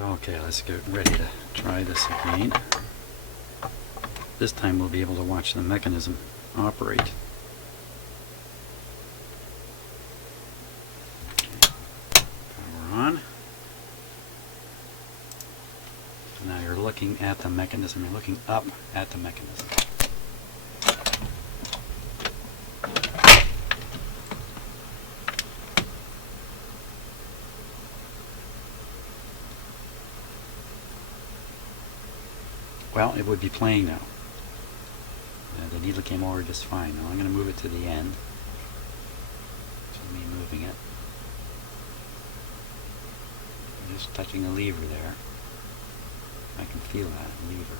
Okay, let's get ready to try this again. This time we'll be able to watch the mechanism operate. Power on. Now you're looking at the mechanism, you're looking up at the mechanism. Well, it would be playing now. The needle came over just fine. Now I'm going to move it to the end. So me moving it. I'm just touching the lever there. I can feel that lever.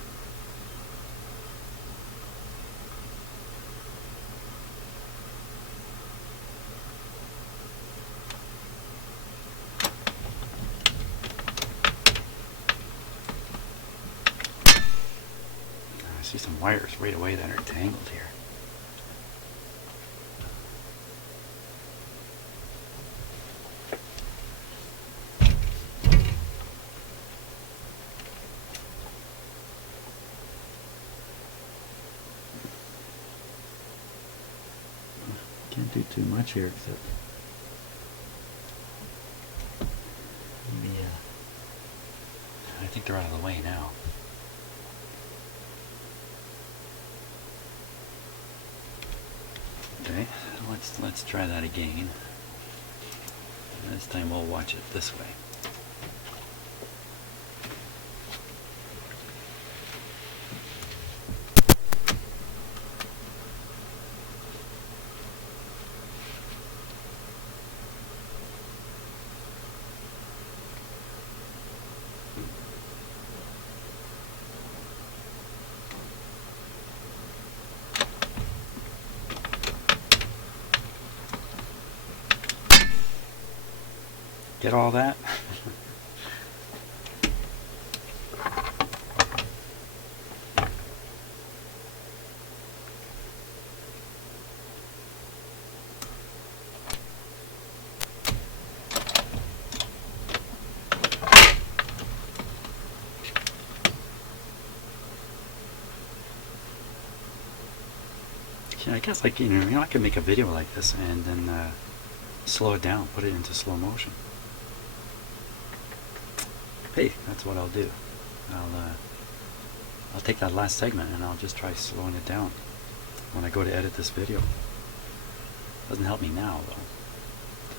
I see some wires right away that are tangled here. Can't do too much here except maybe, I think they're out of the way now. Okay, let's try that again. This time we'll watch it this way. Get all that? Yeah, I guess I could make a video like this and then slow it down, put it into slow motion. Hey, that's what I'll do. I'll take that last segment and I'll just try slowing it down when I go to edit this video. Doesn't help me now though.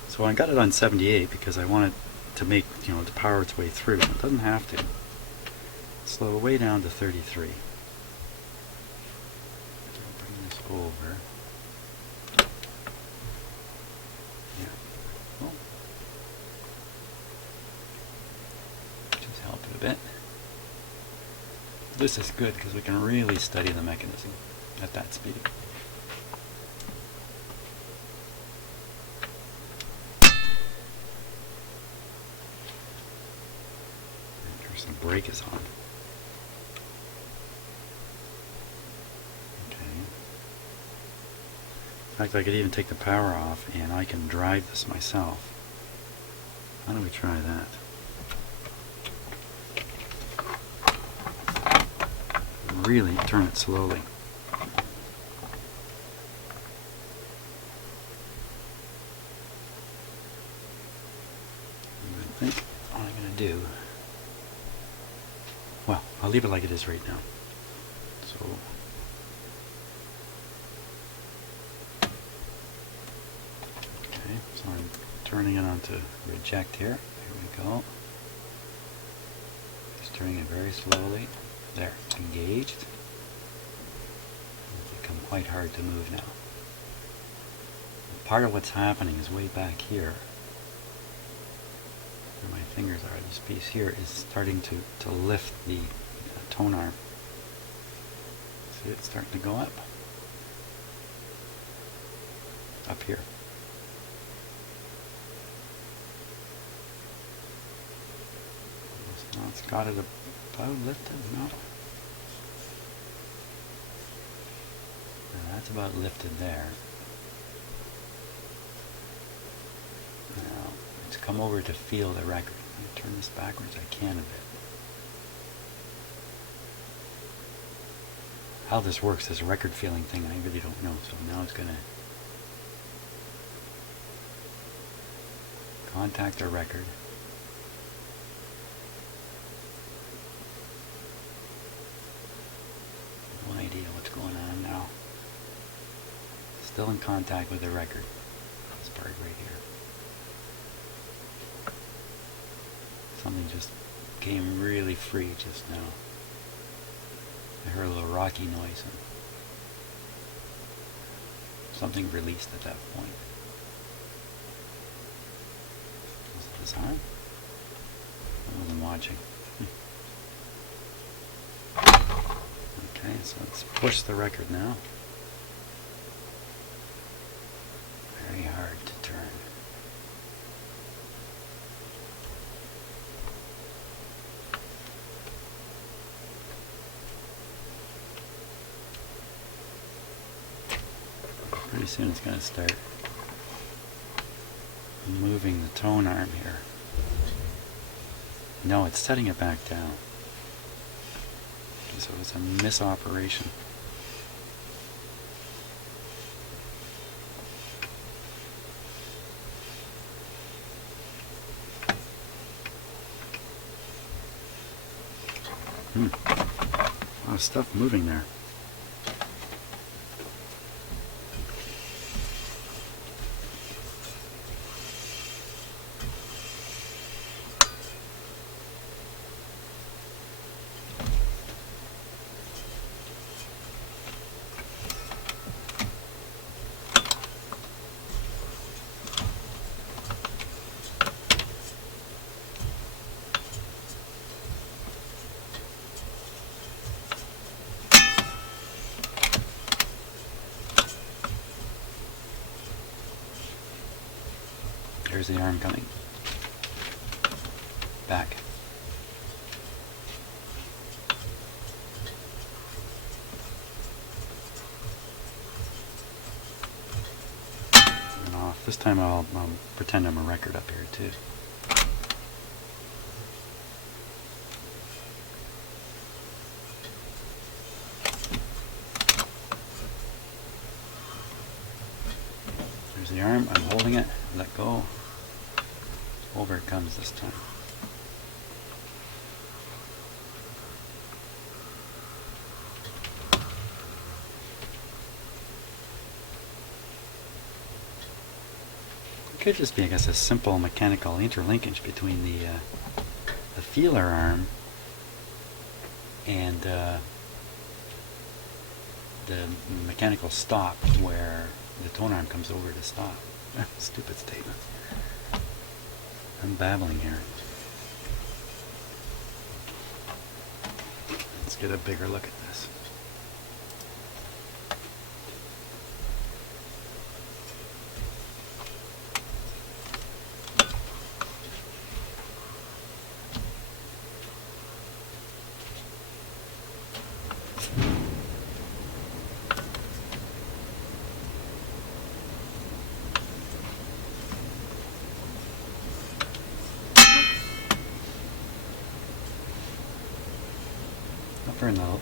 So I got it on 78 because I wanted to make, to power its way through. It doesn't have to. Slow it way down to 33. I'll bring this over. Bit. This is good because we can really study the mechanism at that speed. Here's the brake is on. Okay. In fact, I could even take the power off and I can drive this myself. How do we try that? Really turn it slowly. I think what I'm going to do, well, I'll leave it like it is right now. So, okay, so I'm turning it on to reject here. Here we go. Just turning it very slowly. There, it's engaged. It's become quite hard to move now. Part of what's happening is way back here, where my fingers are. This piece here is starting to lift the tone arm. See, it's starting to go up. Up here. So it's got it about lifted? No. Now that's about lifted there. Now, let's come over to feel the record. I turn this backwards, I can a bit. How this works, this record feeling thing, I really don't know. So now it's going to contact our record. No idea what's going on now. Still in contact with the record. This part right here. Something just came really free just now. I heard a little rocky noise and something released at that point. Was it this arm? I wasn't watching. Okay, so let's push the record now. Very hard to turn. Pretty soon it's going to start moving the tone arm here. No, it's setting it back down. So it's a misoperation. A lot of stuff moving there. There's the arm coming back. And off. This time I'll pretend I'm a record up here too. There's the arm. I'm holding it. Let go. Over it comes this time. It could just be, I guess, a simple mechanical interlinkage between the feeler arm and the mechanical stop where the tone arm comes over to stop. Stupid statement. I'm babbling here. Let's get a bigger look at this.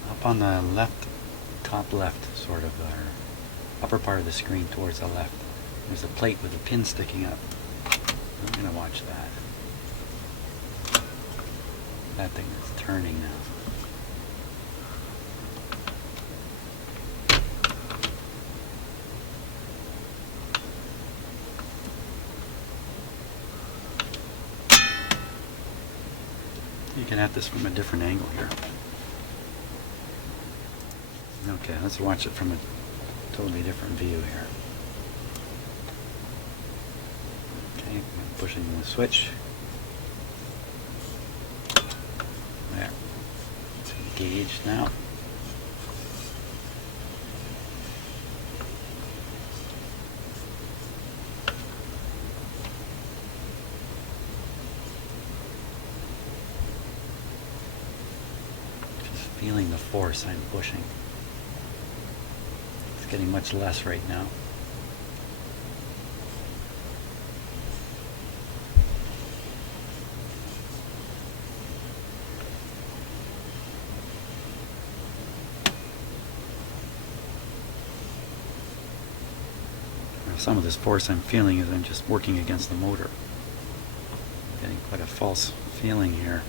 Up on the left, top left, sort of, or upper part of the screen towards the left, there's a plate with a pin sticking up. I'm going to watch that. That thing is turning now. You can have this from a different angle here. Okay, let's watch it from a totally different view here. Okay, I'm pushing the switch. There. It's engaged now. Just feeling the force I'm pushing. Getting much less right now. some of this force I'm feeling is I'm just working against the motor. I'm getting quite a false feeling here.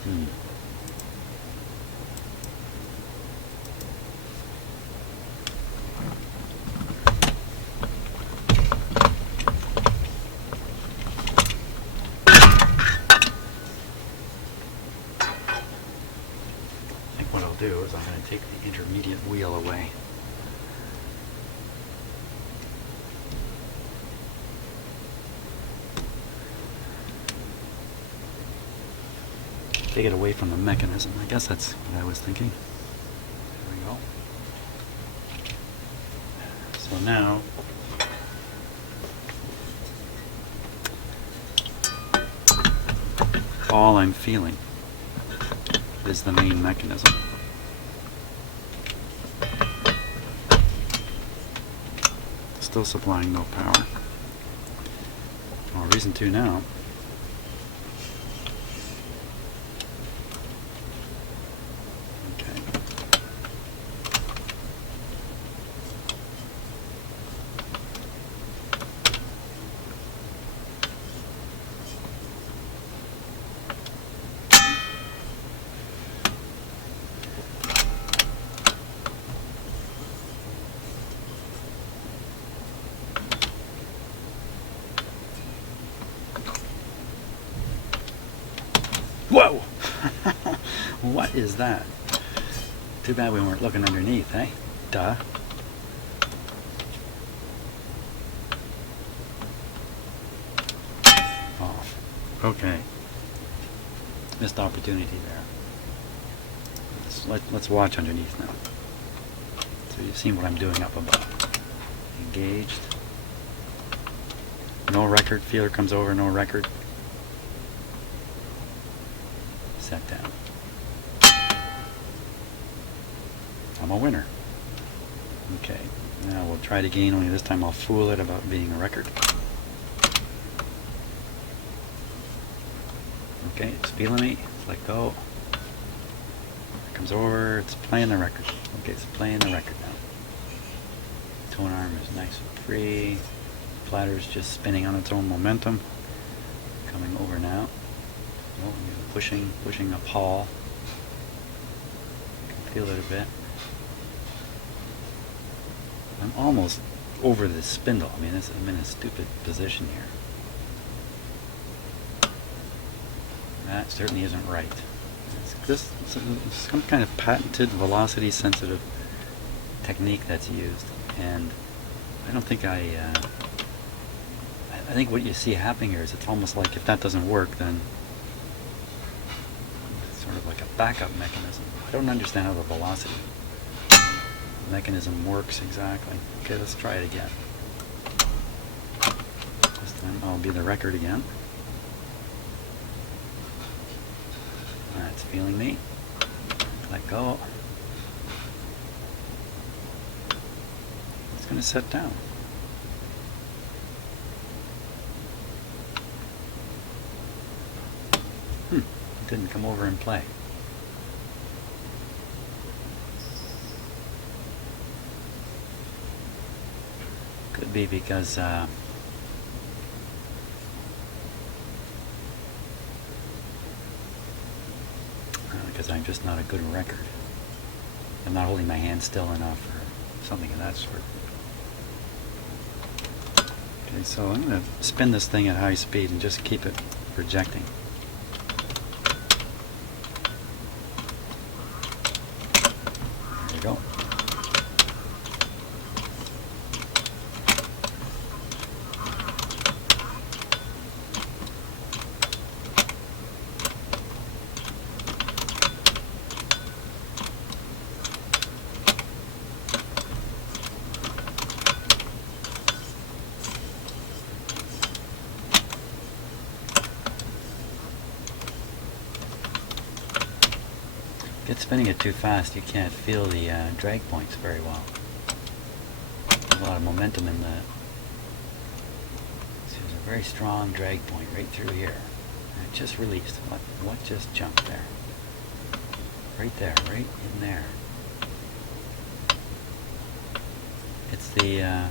I think what I'll do is I'm going to take the intermediate wheel away. Take it away from the mechanism. I guess that's what I was thinking. There we go. So now all I'm feeling is the main mechanism. Still supplying no power. Well, reason to now. Whoa! What is that? Too bad we weren't looking underneath, eh? Duh. Off. Okay. Missed opportunity there. Let's watch underneath now. So you've seen what I'm doing up above. Engaged. No record. Feeler comes over, no record. Set down. I'm a winner. Okay, now we'll try it again, only this time I'll fool it about being a record. Okay, it's feeling me. Let's let go. It comes over, it's playing the record. Okay, it's playing the record now. Tone arm is nice and free. Platter's just spinning on its own momentum. Coming over now. Oh, pushing a pawl. You can feel it a bit. I'm almost over the spindle. I mean, I'm in a stupid position here. That certainly isn't right. It's some kind of patented velocity-sensitive technique that's used, and I don't think I think what you see happening here is it's almost like if that doesn't work, then it's sort of like a backup mechanism. I don't understand how the velocity mechanism works exactly. Okay, let's try it again. This time I'll be the record again. That's feeling me. Let go. It's going to set down. It didn't come over and play. Could be because I'm just not a good record. I'm not holding my hand still enough or something of that sort. Okay, so I'm going to spin this thing at high speed and just keep it projecting. There you go. Get spinning it too fast, you can't feel the drag points very well. There's a lot of momentum in the. There's a very strong drag point right through here. And it just released. What just jumped there? Right there, right in there. It's the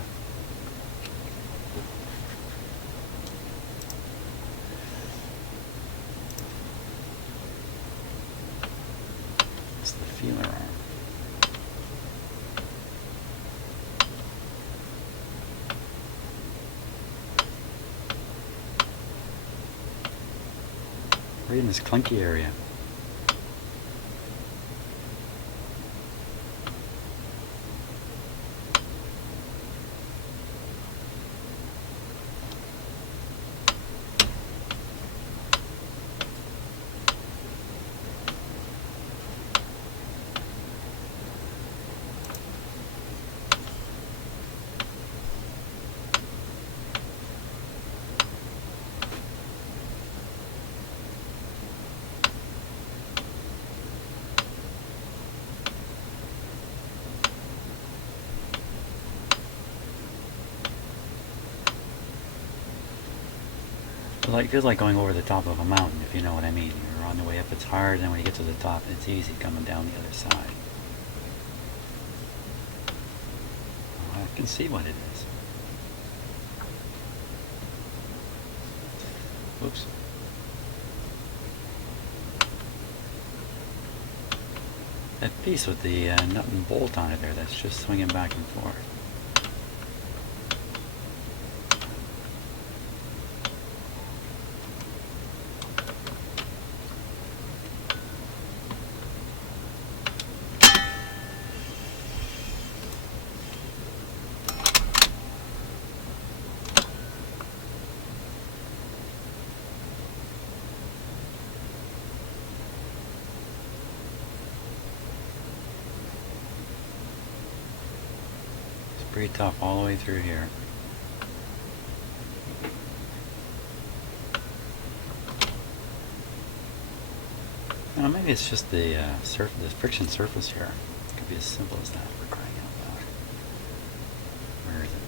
right in this clunky area. It feels like going over the top of a mountain, if you know what I mean. You're on the way up, it's hard, and then when you get to the top, it's easy coming down the other side. Oh, I can see what it is. Oops. That piece with the nut and bolt on it there, that's just swinging back and forth. Pretty tough all the way through here. Now maybe it's just the the friction surface here. It could be as simple as that. For crying out loud. Where is it?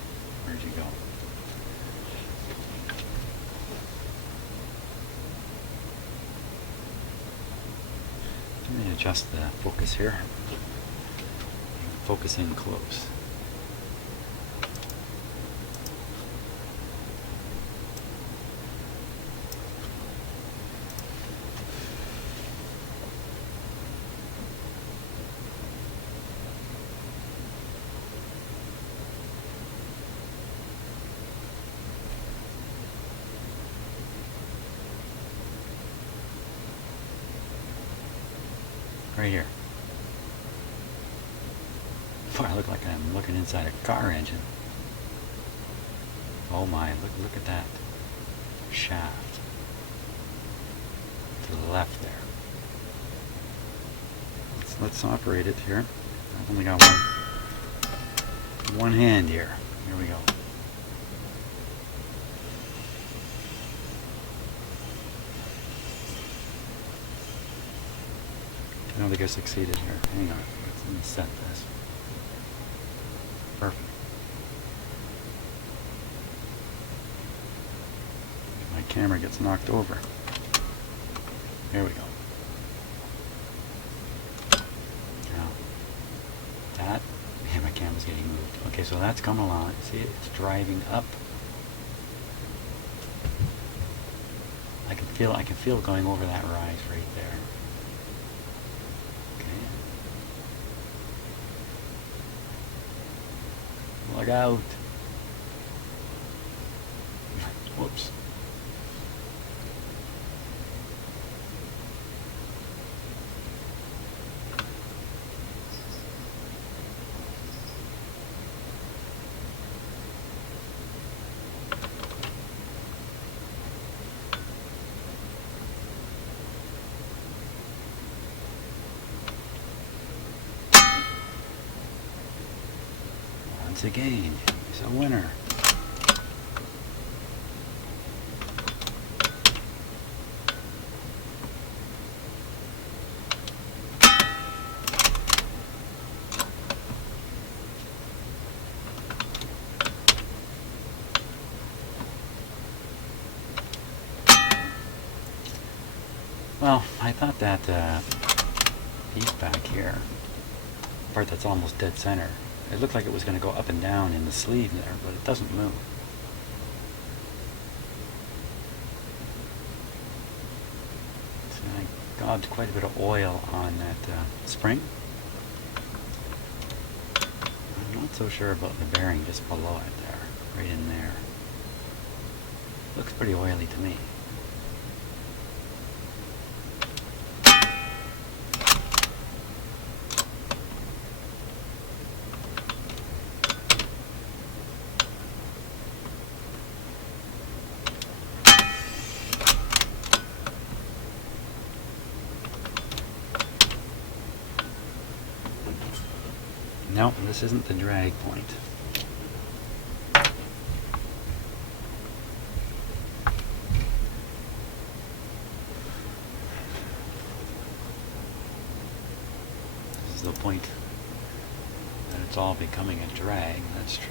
Where'd you go? Let me adjust the focus here. Focus in close. Right here. Boy, I look like I'm looking inside a car engine. Oh my, look at that shaft. To the left there. Let's operate it here. I've only got one hand here. Here we go. I don't think I succeeded here. Hang on. Let me set this. Perfect. My camera gets knocked over. There we go. Now, that, yeah, my camera's getting moved. Okay, so that's come along. See, it's driving up. I can feel it going over that rise right there. Look out. Whoops. Once again, he's a winner. Well, I thought that piece back here, the part that's almost dead center, it looked like it was going to go up and down in the sleeve there, but it doesn't move. So I gobbed quite a bit of oil on that spring. I'm not so sure about the bearing just below it there, right in there. Looks pretty oily to me. No, this isn't the drag point. This is the point that it's all becoming a drag, that's true.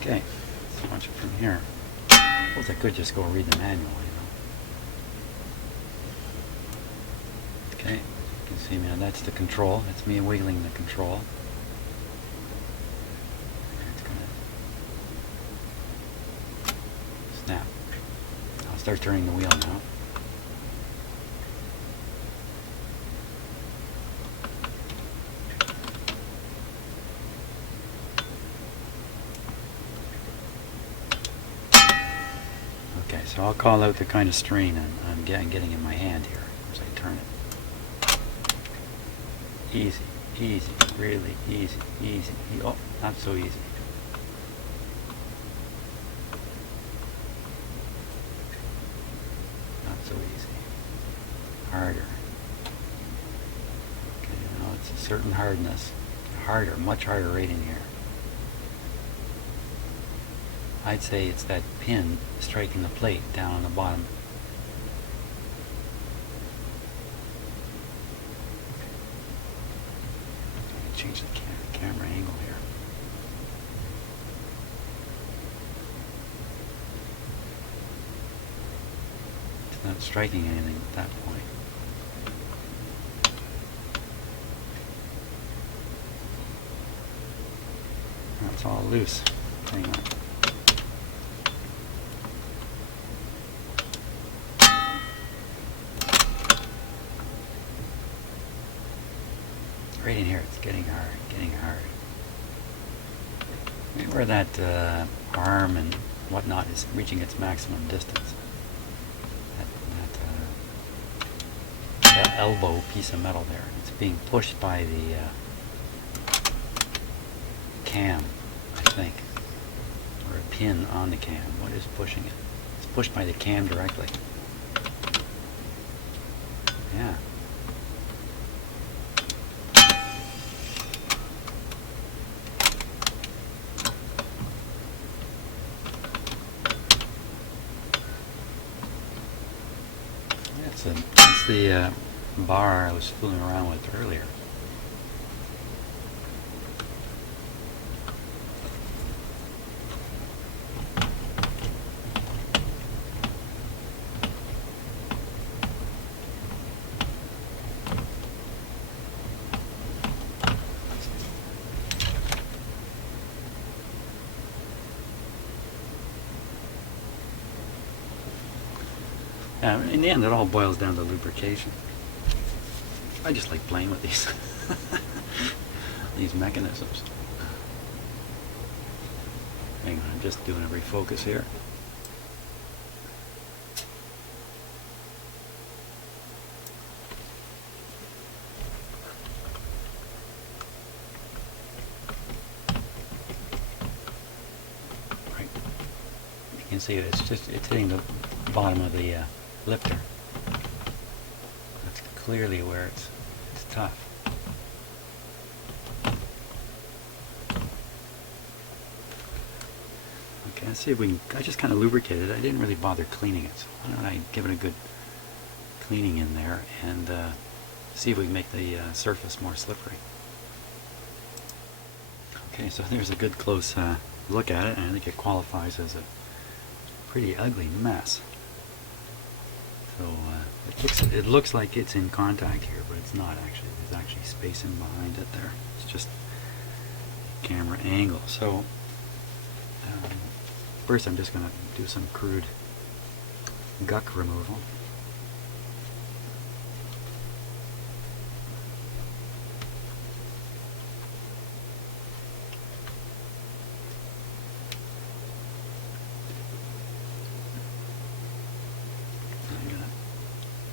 Okay, let's launch it from here. I suppose I could just go read the manual, you know. Okay, you can see now that's the control. That's me wiggling the control. It's gonna snap. I'll start turning the wheel now. Okay, so I'll call out the kind of strain I'm getting in my hand here as I turn it. Easy, easy, really easy, easy. Oh, not so easy. Not so easy. Harder. Okay, now it's a certain hardness. Harder, much harder rating here. I'd say it's that pin striking the plate down on the bottom. Change the camera angle here. It's not striking anything at that point. Oh, it's all loose. Hang on. Right in here, it's getting hard, getting hard. Right where that arm and whatnot is reaching its maximum distance. That elbow piece of metal there, it's being pushed by the cam, I think, or a pin on the cam. What is pushing it? It's pushed by the cam directly. Yeah. That's the bar I was fooling around with earlier. In the end, it all boils down to lubrication. I just like playing with these these mechanisms. Hang on, I'm just doing a refocus here. Right, you can see it's hitting the bottom of the lifter. That's clearly where it's tough. Okay, let's see if we can. I just kind of lubricated it. I didn't really bother cleaning it, so why don't I give it a good cleaning in there and see if we can make the surface more slippery. Okay, so there's a good close look at it, and I think it qualifies as a pretty ugly mess. So it looks like it's in contact here, but it's not actually. There's actually spacing behind it there. It's just camera angle. So first I'm just going to do some crude guck removal.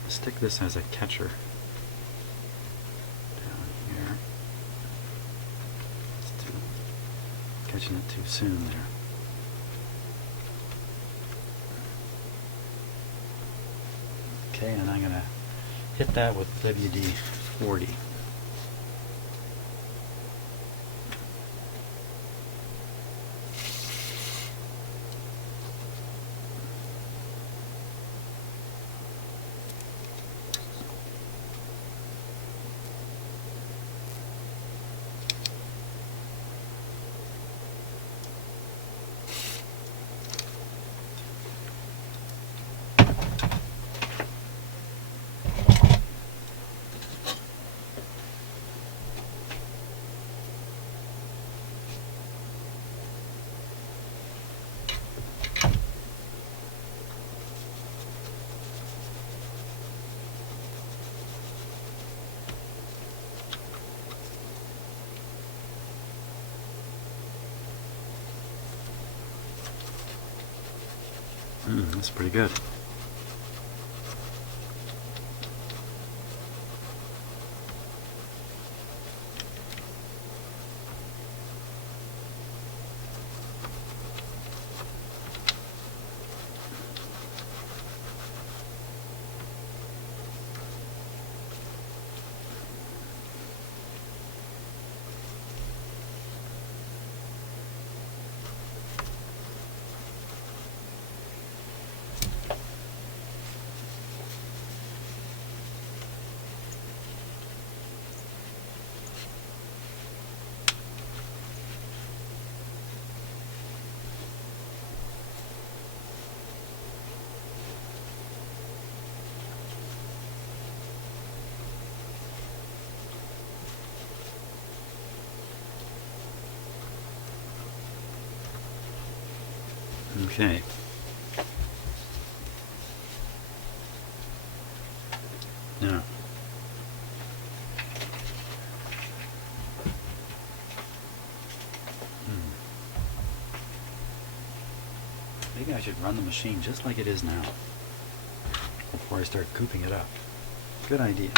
Stick this as a catcher down here. Catching it too soon there. Okay, and I'm going to hit that with WD-40. That's pretty good. Okay. Now, maybe I should run the machine just like it is now before I start cooping it up. Good idea.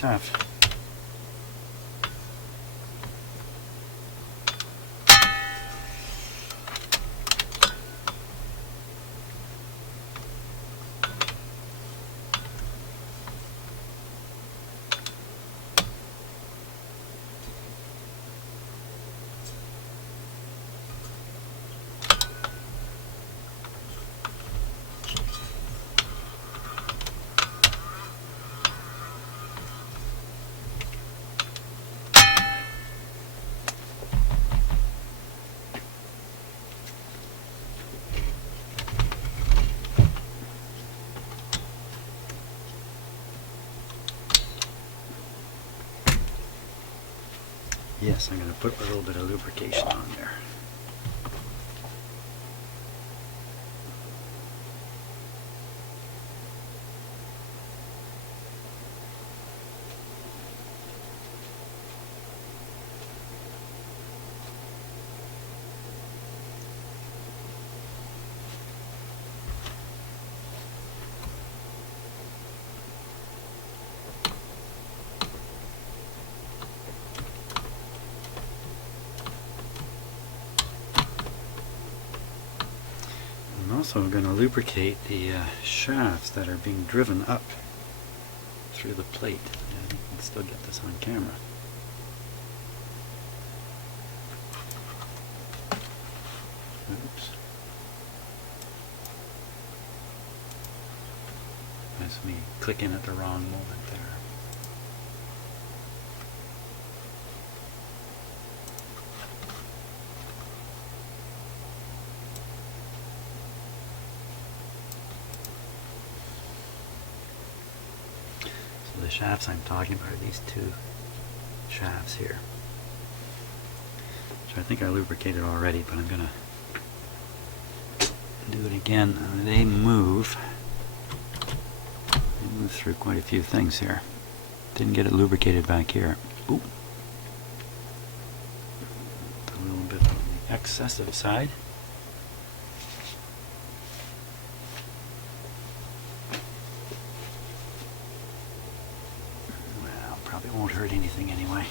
Tough. Yes, I'm going to put a little bit of lubrication on there. I'm also going to lubricate the shafts that are being driven up through the plate. Yeah, you can still get this on camera. Oops. That's me clicking at the wrong moment there. The shafts I'm talking about are these two shafts here, which I think I lubricated already, but I'm going to do it again. They move through quite a few things here. Didn't get it lubricated back here. Ooh. A little bit on the excessive side. Well, probably won't hurt anything anyway.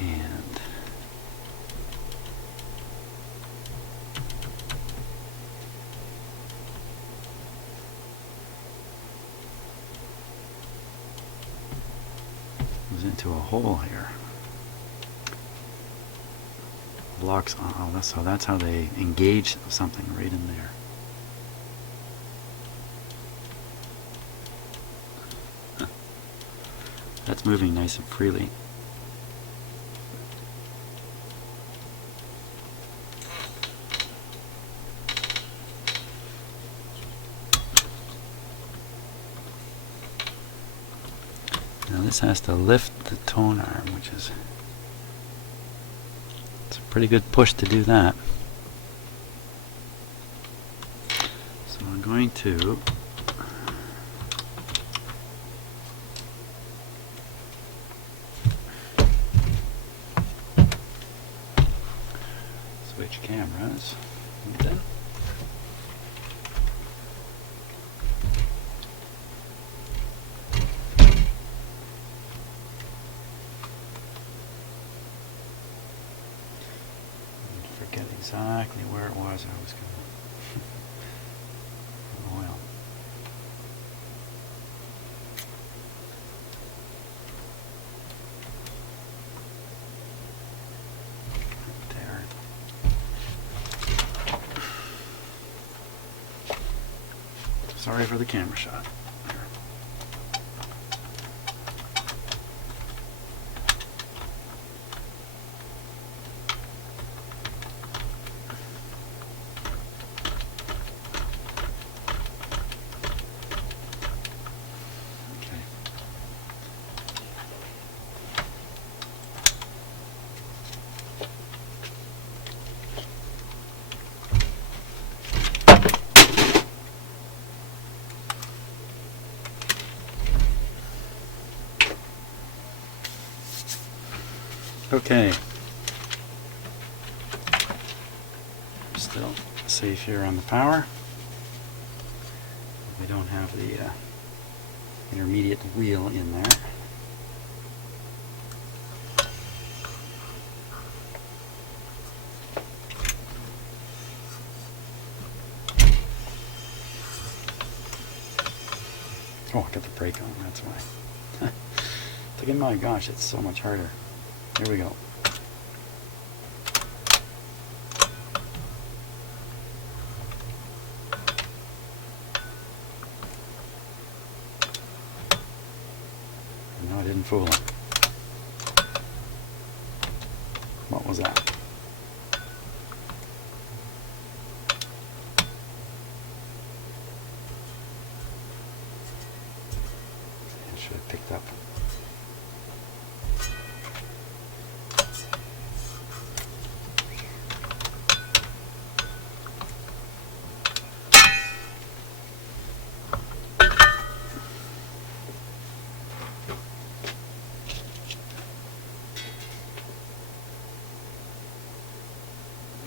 And goes into a hole here. Blocks. Oh, that's how they engage something right in there. Huh. That's moving nice and freely. Now this has to lift the tone arm, which is it's a pretty good push to do that. So I'm going to switch cameras. And then forget exactly where it was I was going. Oil. There. Sorry for the camera shot. Okay. Still safe here on the power. We don't have the intermediate wheel in there. Oh, I got the brake on, that's why. Thinking, my gosh, it's so much harder. Here we go. No, I didn't fool him. What was that? I should have picked up.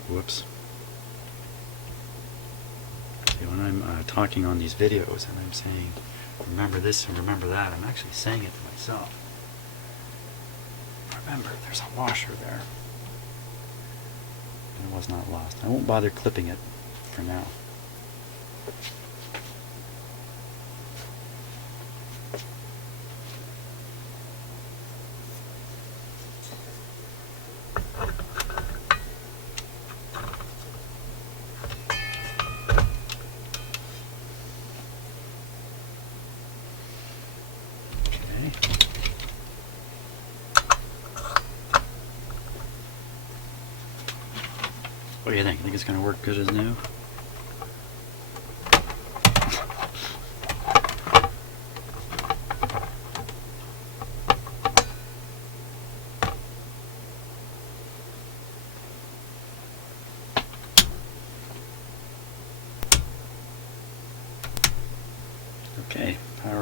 Whoops. See, when I'm talking on these videos and I'm saying, remember this and remember that, I'm actually saying it to myself. Remember, there's a washer there. And it was not lost. I won't bother clipping it for now. What do you think? Think it's going to work good as new?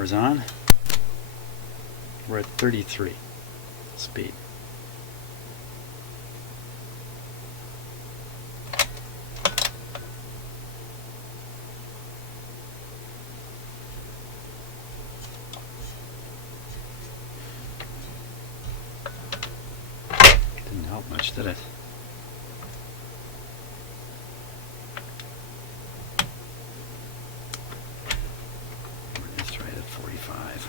is on. We're at 33 speed. Didn't help much, did it? Let's try it at 45.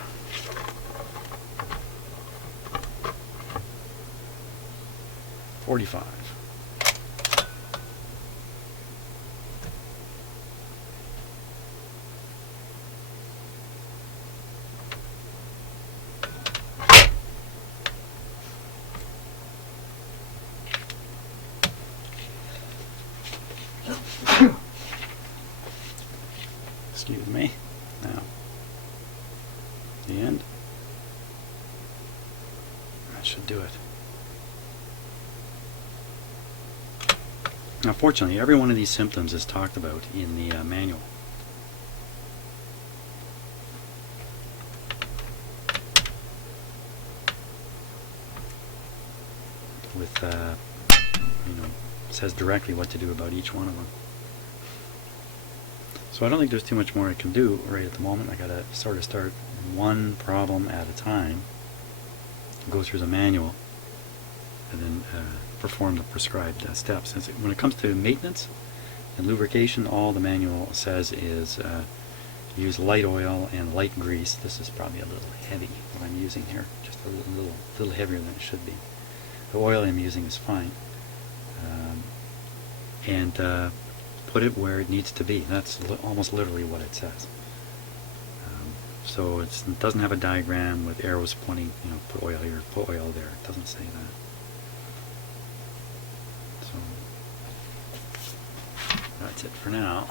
45. Excuse me. Now, the end. That should do it. Now, fortunately, every one of these symptoms is talked about in the manual. With, says directly what to do about each one of them. So I don't think there's too much more I can do right at the moment. I gotta sort of start one problem at a time, go through the manual, and then perform the prescribed steps. When it comes to maintenance and lubrication, all the manual says is use light oil and light grease. This is probably a little heavy, what I'm using here, just a little heavier than it should be. The oil I'm using is fine. And put it where it needs to be. That's almost literally what it says. So it doesn't have a diagram with arrows pointing, put oil here, put oil there. It doesn't say that. So that's it for now.